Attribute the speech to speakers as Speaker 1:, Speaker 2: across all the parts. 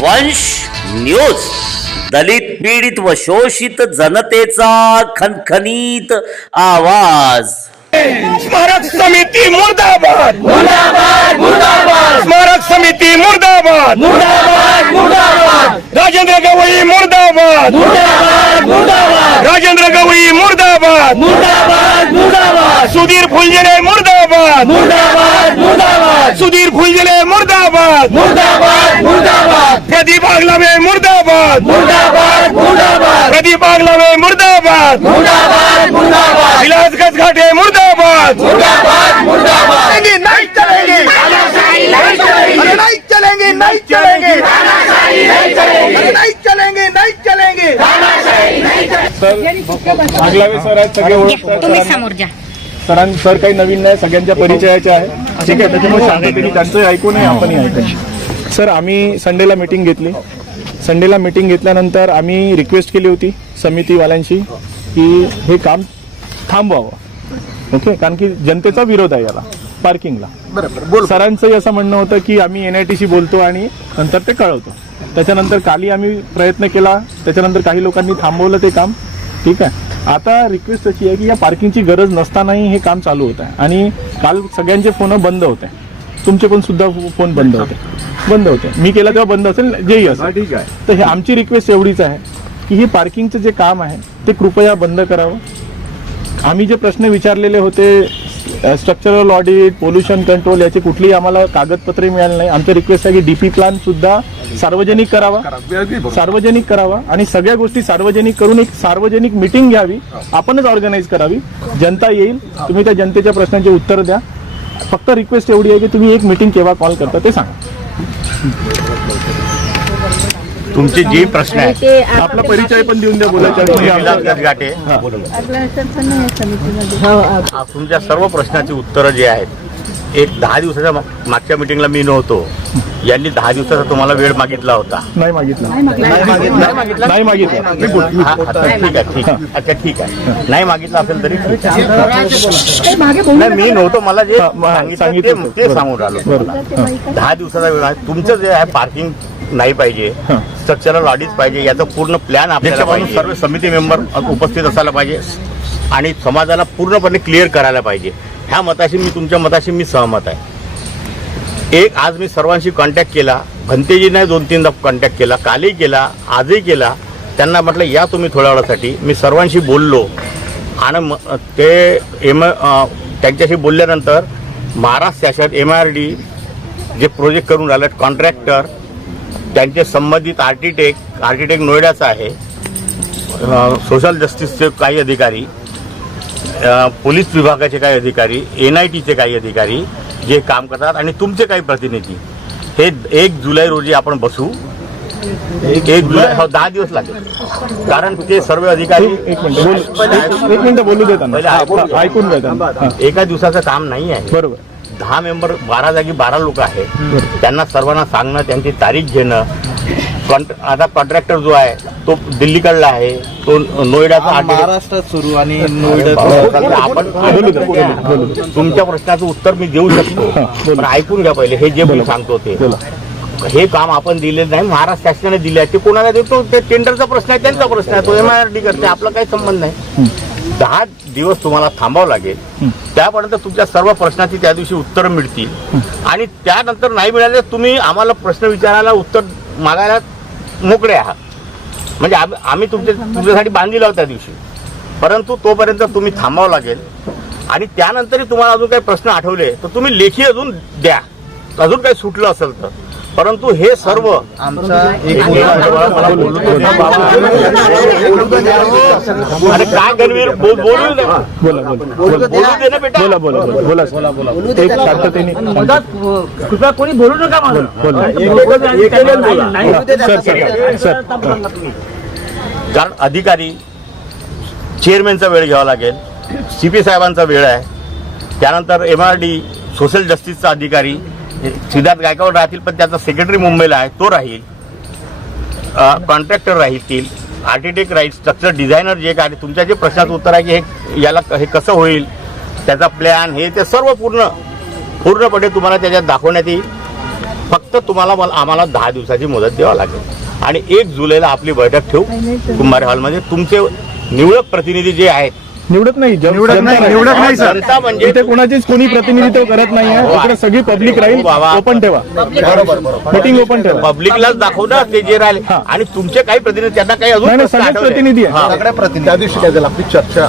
Speaker 1: वंश न्यूज. दलित पीडित व शोषित जनतेचा खनखनीत आवाज.
Speaker 2: स्मारक समिती मुर्दाबाद. मुर्दाबाद मुर्दाबाद. स्मारक समिती मुर्दाबाद. मुर्दाबाद मुर्दाबाद. राजेंद्र गवई मुर्दाबाद. मुर्दाबाद मुर्दाबाद. राजेंद्र गवई मुर्दाबाद. मुर्दाबाद मुर्दाबाद. सुधीर फुलझिले मुर्दाबाद. मुर्दाबाद मुर्दाबाद. सुधीर फुलझिले मुर्दाबाद. मुर्दाबाद मुर्दाबाद. प्रदीप आगलावे मुर्दाबाद! मुर्दाबाद मुर्दाबाद! प्रदीप आगलावे मुर्दाबाद! मुर्दाबाद मुर्दाबाद! विलास गजघाटे मुर्दाबाद! मुर्दाबाद मुर्दाबाद!
Speaker 3: नहीं चलेंगे! नहीं चलेंगे! अरे नहीं चलेंगे! नहीं चलेंगे! अरे नहीं चलेंगे नहीं चलेंगे!
Speaker 4: आगलावे सर आहेत सगळे ओळखतात
Speaker 5: तुम्ही
Speaker 4: सरांना.
Speaker 5: समोर जा.
Speaker 4: सरां सर काही नवीन नाही सगळ्यांच्या परिचयाचे आहे. ठीक आहे त्याच्यामुळे शांततेने त्यांचं ऐकू नये आपणही ऐकू सर आम्ही संडेला मीटिंग घेतली. संडेला मीटिंग घेतल्यानंतर आम्ही रिक्वेस्ट केली होती समितीवाल्यांशी की हे काम थांबवावं. ओके कारण की जनतेचा विरोध आहे याला पार्किंगला सरांचंही असं म्हणणं होतं की आम्ही एन आय टीशी बोलतो आणि नंतर ते कळवतो. त्याच्यानंतर काली आम्ही प्रयत्न केला त्याच्यानंतर काही लोकांनी थांबवलं ते काम. ठीक आहे? आता रिक्वेस्ट अशी आहे की या पार्किंगची गरज नसतानाही हे काम चालू होत आहे. आणि काल सगळ्यांचे फोन बंद होते. तुमचे पण सुद्धा फोन बंद होते. बंद होते. मी केला तेव्हा बंद असेल जेही असेल. ठीक आहे. तर हे आमची रिक्वेस्ट एवढीच आहे की हे पार्किंगचं जे काम आहे ते कृपया बंद करावं. आम्ही जे प्रश्न विचारलेले होते स्ट्रक्चरल ऑडिट पोल्युशन कंट्रोल याचे कुठलीही आम्हाला कागदपत्रे मिळाली नाही. आमचं रिक्वेस्ट आहे की डीपी प्लॅन सुद्धा सार्वजनिक करावा. सार्वजनिक करावा. आणि सगळ्या गोष्टी सार्वजनिक करून एक सार्वजनिक मिटिंग घ्यावी. आपणच ऑर्गनाईज करावी. जनता येईल. तुम्ही त्या जनतेच्या प्रश्नांचे उत्तर द्या. फक्त रिक्वेस्ट एवढी आहे की तुम्ही एक मिटिंग केव्हा कॉल करता ते सांगा.
Speaker 6: तुमचे जे प्रश्न आहेत.
Speaker 5: ते
Speaker 4: आपला परिचय पण देऊन द्या बोलायच्या
Speaker 6: गजघाटे आ- तुमच्या सर्व प्रश्नाची उत्तरं जे आहेत एक दहा दिवसाच्या मागच्या मिटिंगला मी नव्हतो. यांनी दहा दिवसाचा तुम्हाला वेळ मागितला होता.
Speaker 4: नाही मागितलं.
Speaker 6: नाही मागितला.
Speaker 4: नाही मागितलं.
Speaker 6: हा, ठीक आहे ठीक आहे. अच्छा ठीक आहे. नाही मागितलं असेल तरी ठीक आहे. नाही मी नव्हतो. मला जे
Speaker 4: हा,
Speaker 6: सांगितलं
Speaker 4: सांगितलं
Speaker 6: ते-
Speaker 4: होतं.
Speaker 6: ते सांगून राहिलो.
Speaker 4: बरोबर
Speaker 6: दहा दिवसाचा वेळ आहे. तुमचं जे आहे पार्किंग नाही पाहिजे.
Speaker 4: हां.
Speaker 6: स्ट्रक्चरल ऑडिट पाहिजे. याचा पूर्ण प्लॅन आपल्याला पाहिजे. सर्व समिती मेंबर उपस्थित असायला पाहिजे. आणि समाजाला पूर्णपणे क्लिअर करायला पाहिजे. ह्या मताशी मी तुमच्या मताशी मी सहमत आहे. एक आज मी सर्वांशी कॉन्टॅक्ट केला. भंतेजीने दोन तीनदा कॉन्टॅक्ट केला. कालही केला आजही केला. त्यांना म्हटलं या तुम्ही थोड्या वेळासाठी. मी सर्वांशी बोललो. आणि म- ते एम त्यांच्याशी बोलल्यानंतर महाराष्ट्र शासन M R D J project करून राहिलेत कॉन्ट्रॅक्टर त्यांचे संबंधित आर्किटेक्ट आर्किटेक्ट नोएडाचा आहे. सोशल जस्टिसचे काही अधिकारी पोलीस विभागाचे काही अधिकारी एन आय टीचे काही अधिकारी जे काम करतात आणि तुमचे काही प्रतिनिधी. हे एक जुलै रोजी आपण बसू. एक जुलै हो दहा दिवस लागेल. कारण ते सर्व अधिकारी
Speaker 4: एक मिनिट बोल
Speaker 6: ऐकून
Speaker 4: हा,
Speaker 6: एका दिवसाचं काम नाही आहे.
Speaker 4: बरोबर.
Speaker 6: दहा मेंबर बारा जागी बारा लोक आहेत. त्यांना सर्वांना सांगणं त्यांची तारीख घेणं कॉन्ट आता कॉन्ट्रॅक्टर जो आहे तो दिल्लीकडला आहे तो नोएडाचा
Speaker 7: महाराष्ट्रात सुरू आणि
Speaker 6: आपण. तुमच्या प्रश्नाचं उत्तर मी देऊ शकतो. पण ऐकून घ्या पहिले हे जे मी सांगतो ते. हे काम आपण दिलेलं नाही महाराष्ट्र शासनाने दिले आहे. ते कोणाला देतो? ते टेंडरचा प्रश्न आहे त्यांचा प्रश्न आहे. तो एम आय आर डी करते आपला काही संबंध नाही. दहा दिवस तुम्हाला थांबावं लागेल. त्यापर्यंत तुमच्या सर्व प्रश्नाची त्या दिवशी उत्तरं मिळतील. आणि त्यानंतर नाही मिळाले तुम्ही आम्हाला प्रश्न विचारायला उत्तर मागायला मोकळे आहात. म्हणजे आम्ही आम्ही तुमच्या तुमच्यासाठी बांधलेला होता त्या दिवशी. परंतु तोपर्यंत तुम्ही थांबावं लागेल. आणि त्यानंतरही तुम्हाला अजून काही प्रश्न आठवले तर तुम्ही लेखी अजून द्या. अजून काही सुटलं असेल तर. परंतु हे सर्व
Speaker 7: आमचा
Speaker 6: एक
Speaker 7: एक
Speaker 6: अरे काय गणवीर? बोल- बोलू दे.
Speaker 4: बोला बोला.
Speaker 6: बोलू दे ना बेटा.
Speaker 4: बोला बोला बोला. बोला बोला एक शांततेने
Speaker 8: कृपया कोणी बोलू नका मला.
Speaker 4: बोला सर सर सर
Speaker 6: कारण अधिकारी चेअरमॅनचा वेळ घ्यावा लागेल. सी पी साहेबांचा वेळ आहे. त्यानंतर एम आर डी सोशल जस्टिसचा अधिकारी सिद्धार्थ गायकवाड राहतील पण त्याचा सेक्रेटरी मुंबईला आहे तो राहील. कॉन्ट्रॅक्टर राहतील. आर्किटेक्ट राहील. स्ट्रक्चर डिझायनर जे काय तुमच्या जे प्रश्नाचं उत्तर आहे की हे याला हे कसं होईल त्याचा प्लॅन हे ते सर्व पूर्ण पूर्णपणे तुम्हाला त्याच्यात दाखवण्यात येईल. फक्त तुम्हाला मला आम्हाला दहा दिवसाची मुदत द्यावा लागेल. आणि एक जुलैला आपली बैठक ठेवू कुंभार हॉलमध्ये. तुमचे निवडक प्रतिनिधी जे आहेत
Speaker 4: निवडत नाही. जन- जनता राहील.
Speaker 6: निवडक नाही सर. जनता म्हणजे
Speaker 4: इथे कोणाचीच कोणी प्रतिनिधित्व करत नाही आहे. इकडे सगळी पब्लिक राहील.
Speaker 6: हो बाबा.
Speaker 4: ओपन ठेवा. मीटिंग ओपन ठेवा.
Speaker 6: पब्लिकलाच दाखव ना ते जे राहिले. आणि तुमचे काही प्रतिनिधी त्यांना काही अजून
Speaker 4: नाही नाही
Speaker 6: प्रश्न
Speaker 4: सगळेच
Speaker 6: आठवले.
Speaker 4: प्रतिनिधी आहे
Speaker 6: हा.
Speaker 3: सगळ्या प्रतिनिधी. त्या दिवशी काय झालं? आपली चर्चा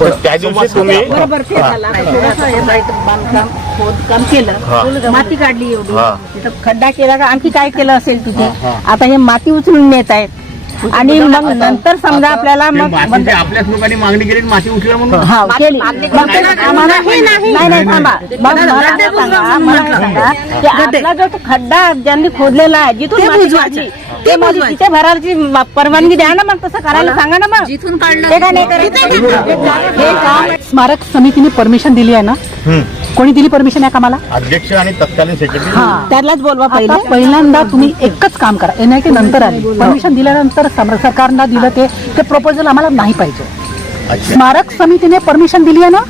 Speaker 6: तर त्या दिवशी तुम्ही
Speaker 5: बरोबर ते झालं. थोडंसं हे बाईक बांधकाम खोदकाम केलं. माती काढली एवढी.
Speaker 6: हा.
Speaker 5: तिथं खड्डा केला का? आणखी काय केलं असेल तिथे? आता हे माती उचलून नेत आहेत. आणि मग नंतर समजा आपल्याला मग
Speaker 6: आपल्याच लोकांनी मागणी केली माती म्हणून?
Speaker 5: हा, केली. मग आम्हाला नाही नाही. थांबा. मग मला सांगा मला सांगा की आपला जो तो खड्डा ज्यांनी खोदलेला आहे जिथून माती काढली, ते मग तिथे भरायची परवानगी द्या ना मग तसं करायला सांगा ना मग. जिथून काढलं ते का नाही करायचं? हे काम
Speaker 7: स्मारक समितीने परमिशन दिली आहे ना? कोणी दिली परमिशन या कामाला?
Speaker 6: अध्यक्ष आणि तत्कालीन सेक्रेटरी
Speaker 5: त्यालाच बोलवा पहिले.
Speaker 7: पहिल्यांदा तुम्ही एकच काम करा. एनआयटी नंतर आली. परमिशन दिल्यानंतर सरकारनं दिलं ते. ते प्रपोजल आम्हाला नाही पाहिजे. स्मारक समितीने परमिशन दिली आहे ना?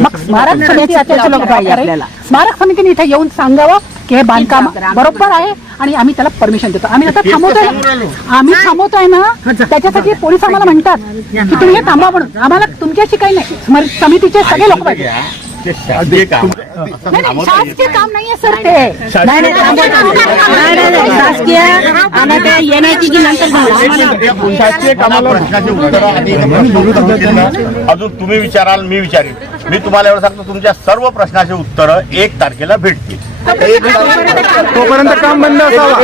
Speaker 7: मग स्मारक समिती
Speaker 5: लोक पाहिजे आपल्याला.
Speaker 7: स्मारक समितीने इथे येऊन सांगावं की हे बांधकाम बरोबर आहे आणि आम्ही त्याला परमिशन देतो. आम्ही आता थांबवतोय. ना. आम्ही थांबवतोय ना? त्याच्यासाठी पोलीस आम्हाला म्हणतात की तुम्ही हे थांबा म्हणून. आम्हाला तुमच्याशी काही नाही. समितीचे सगळे लोक पाहिजे.
Speaker 6: ते शासकीय काम
Speaker 7: नाही, नाही, शासकीय काम नाहीये सर ते
Speaker 5: नाही नाही थांबा, थांबा. नाही, नाही, नाही, शासकीय आणि ते येण्याची की नंतर झालं.
Speaker 6: शासकीय कामाला प्रश्नाची उत्तरं आणि प्रश्न दिले ना, अजून तुम्ही विचाराल मी विचारीन मी तुम्हाला एवढं सांगतो तुमच्या सर्व प्रश्नाची उत्तरं एक तारखेला भेटतील
Speaker 4: तोपर्यंत काम बंद असावा.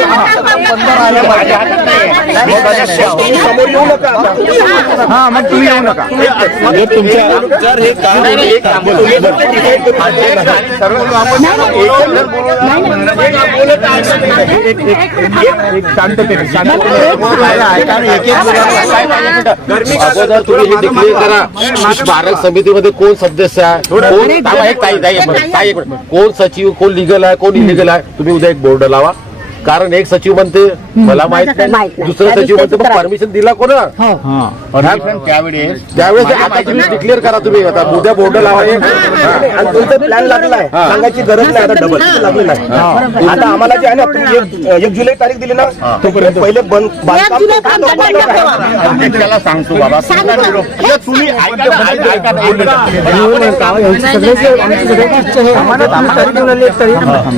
Speaker 4: हा मग तुम्ही येऊ नका.
Speaker 6: हे काम जर
Speaker 9: अगोदर तुम्ही हे डिक्लेअर करा की स्मारक समितीमध्ये कोण सदस्य आहे? कोण. कोण सचिव कोण लिगल आहे? कोण इलिगल आहे तुम्ही उद्या एक बोर्ड लावा. कारण एक सचिव म्हणते मला माहीत नाही. दुसरं सचिव म्हणते मग परमिशन दिला कोण
Speaker 6: परमिशन त्यावेळेस
Speaker 9: त्यावेळेस आता तुम्ही डिक्लेअर करा तुम्ही. आता उद्या बोर्ड लावा एक. हा.
Speaker 3: आणि तुमचा प्लॅन लागलाय सांगायची गरज नाही आता डबल लागलेला आहे आता आम्हाला जे आहे ना तुम्ही एक- एक जुलै तारीख दिली ना तोपर्यंत. पहिले बंद बांधकाम
Speaker 6: अध्यक्षाला सांगतो बाबा. म्हणजे तुम्ही ऐका ना, ऐका ऐका ना,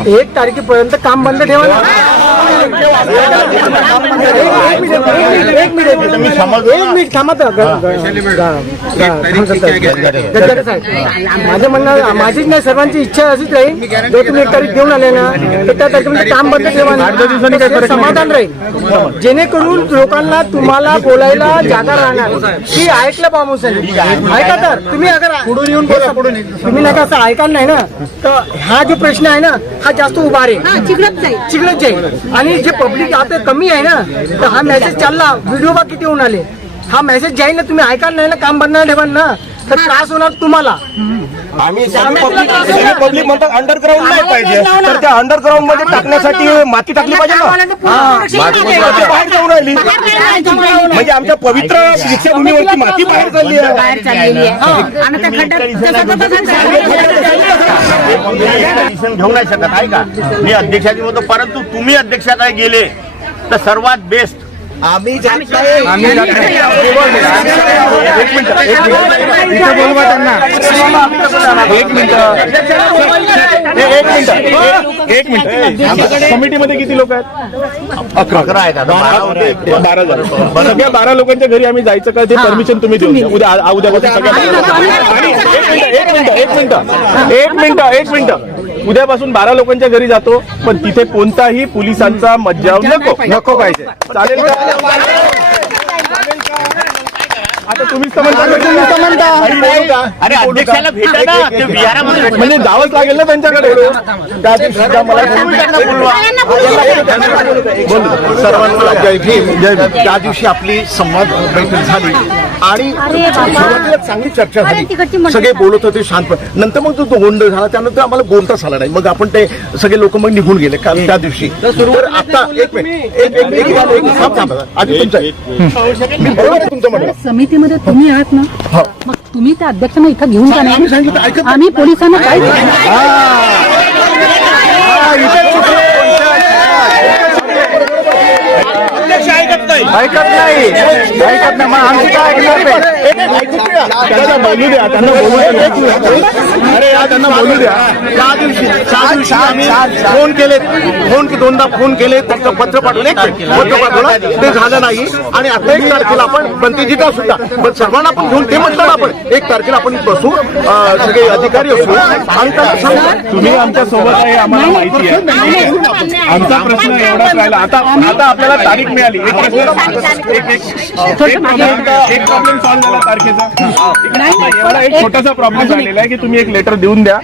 Speaker 6: एक
Speaker 8: तारखेपर्यंत काम बंद ठेवा एक मिनिट थांबा माझं म्हणणं माझीच नाही सर्वांची इच्छा अशीच राहील जर तुम्ही एक तारीख देऊन आले ना तर त्या तारखेमध्ये काम बंद ठेवा समाधान राहील जेणेकरून लोकांना तुम्हाला बोलायला जागा राहणार. की ऐकलं बा ऐका तर तुम्ही अगर पुढून येऊन बोला पुढून तुम्ही नाही का असं ऐकाल नाही ना तर हा जो प्रश्न आहे ना हा जास्त उभा आहे.
Speaker 5: चिकडत जाईल
Speaker 8: जाईल आणि जे पब्लिक आता कमी आहे ना तर हा मेसेज चालला व्हिडिओ बा किती होऊन आले हा मेसेज जाईल ना तुम्ही ऐकाल नाही ना काम नाही ठेवाल ना तर त्रास होणार तुम्हाला.
Speaker 3: आम्ही पब्लिक म्हणतात अंडरग्राऊंड नाही पाहिजे. तर त्या अंडरग्राऊंडमध्ये टाकण्यासाठी माती टाकली पाहिजे ना? बाहेर जाऊन राहिली. म्हणजे आमच्या पवित्र दीक्षाभूमीवरची माती बाहेर चालली आहे.
Speaker 5: बाहेर चाललेली आहे? आणि त्या खड्ड्यात
Speaker 6: डिसिजन घेऊ नाही शकत आहे का मी अध्यक्षाची होतो परंतु तुम्ही अध्यक्षाकडे गेले तर सर्वात बेस्ट
Speaker 3: आम्ही जात नाही.
Speaker 4: आम्ही जात नाही. एक मिनिट एक मिनिट. इथे बोलवा त्यांना एक मिनिट एक मिनिट. एक मिनिट. कमिटीमध्ये किती लोक आहेत?
Speaker 6: अकरा. आहेत आता. बारा
Speaker 4: जण. सगळ्या बारा लोकांच्या घरी आम्ही जायचं का? ते परमिशन तुम्ही देऊन द्या. उद्या उद्यापासून सगळ्या एक मिनिट एक मिनिट एक मिनिट एक मिनिट एक मिनिट. उद्यापासून बारा लोकांच्या घरी जातो पण तिथे कोणताही पोलिसांचा मज्जाव नको. नको पाहिजे. चालेल का? आता तुम्हीच. म्हणजे जावंच लागेल ना त्यांच्याकडे.
Speaker 3: त्या दिवशी मला
Speaker 6: बोलवा.
Speaker 3: सर्वांना जय भीम जय भीम. त्या दिवशी आपली संवाद बैठक झाली. आणि सुरुवातीला चांगली चर्चा झाली. सगळे बोलत होते शांतपणे नंतर मग जो तो गोंधळ झाला त्यानंतर आम्हाला बोलताच आला नाही. मग आपण ते सगळे लोक मग निघून गेले काल त्या दिवशी. तर आता एक मिनिट तुमचं
Speaker 7: समितीमध्ये तुम्ही आहात ना? मग तुम्ही त्या अध्यक्षांना इथं घेऊन
Speaker 3: ऐकत
Speaker 7: आम्ही पोलिसांना काय
Speaker 4: हा, इथे चुकले.
Speaker 2: ऐकत नाही.
Speaker 4: ऐकत नाही. मग आमची काय ऐकणार बोलू द्या. त्यांना बोलू द्या. अरे या त्यांना बोलू द्या.
Speaker 3: त्या दिवशी त्या दिवशी आम्ही फोन केले फोन की दोनदा फोन केले त्यांचं पत्र पाठवलं. एक पत्र पाठवलं. ते झालं नाही. आणि आता एक तारखेला आपण प्रतिजिता सुद्धा. पण सर्वांना आपण घेऊन ते म्हटलं ना आपण. एक तारखेला आपण बसू. सगळे अधिकारी असू. आणि त्यांना सांगू
Speaker 4: तुम्ही आमच्यासोबत आहे आम्हाला माहिती आहे. आमचा प्रश्न एवढाच राहिला. आता आता आपल्याला तारीख मिळाली. एक प्रश्न एक प्रॉब्लेम एक प्रॉब्लेम सॉल्व्ह झाला तारखेचा. एवढा एक छोटासा प्रॉब्लेम झालेला आहे की तुम्ही एक लेटर देऊन द्या.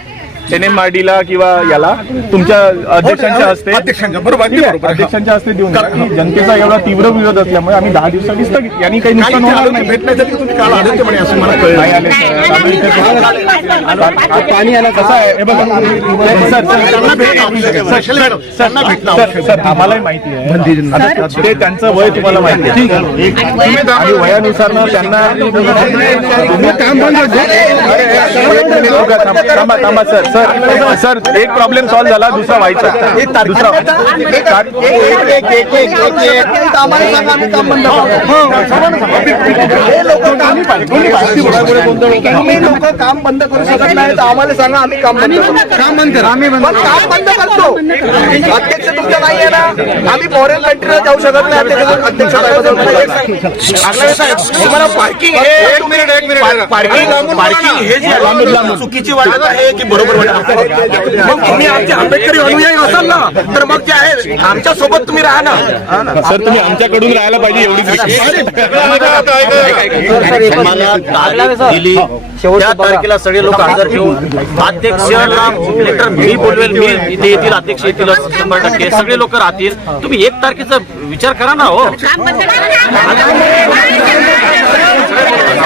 Speaker 4: एन एम आर डी ला किंवा याला तुमच्या अध्यक्षांच्या हस्ते
Speaker 3: अध्यक्षांच्या बरोबर
Speaker 4: ठीक आहे अध्यक्षांच्या हस्ते देऊन द्या की जनतेचा एवढा तीव्र विरोध असल्यामुळे आम्ही दहा दिवसांनी स्थगित यांनी काही नुकसान होणार नाही
Speaker 3: भेटण्यासाठी तुम्ही काल आले म्हणे असं मला कळलं
Speaker 4: नाही आले सर. आम्ही इथे पाणी आलं कसं आहे हे बघा सर
Speaker 3: त्यांना भेटणं आवश्यक आहे.
Speaker 4: सर,
Speaker 3: मॅडम, त्यांना भेटणं
Speaker 4: सर
Speaker 3: आवश्यक
Speaker 4: सर आम्हालाही माहिती आहे आता ते त्यांचं वय तुम्हाला माहिती आहे ठीक आहे आणि वयानुसार ना त्यांना तुम्ही काम बंद थांबा थांबा सर सर सर एक प्रॉब्लेम सॉल्व्ह झाला दुसरा व्हायचा दुसरा
Speaker 8: तुम्ही लोक काम बंद करू शकत नाही तर आम्हाला सांगा आम्ही काम बंद करू काम बंद आम्ही काम बंद करतो अध्यक्ष तुमच्या नाही आहे ना आम्ही फॉरेन कंट्रीला जाऊ शकत नाही अध्यक्ष
Speaker 3: तुम्हाला पार्किंग हे एक मिनिट एक मिनिट पार्किंग पार्किंग हे जे आहे, चुकीची वाटत आहे की बरोबर? मग तुम्ही आमचे आंबेडकरी अनुयायी असाल ना तर मग जे आहे आमच्यासोबत तुम्ही राहा ना.
Speaker 4: सर तुम्ही आमच्याकडून राहायला पाहिजे एवढीच
Speaker 1: तारीख दिली. त्या तारखेला सगळे लोक हजर ठेवून अध्यक्षाला लेटर मी बोलवेल मी इथे येतील अध्यक्ष येतील शंभर टक्के. सगळे लोक राहतील. तुम्ही एक तारखेचा विचार करा ना हो.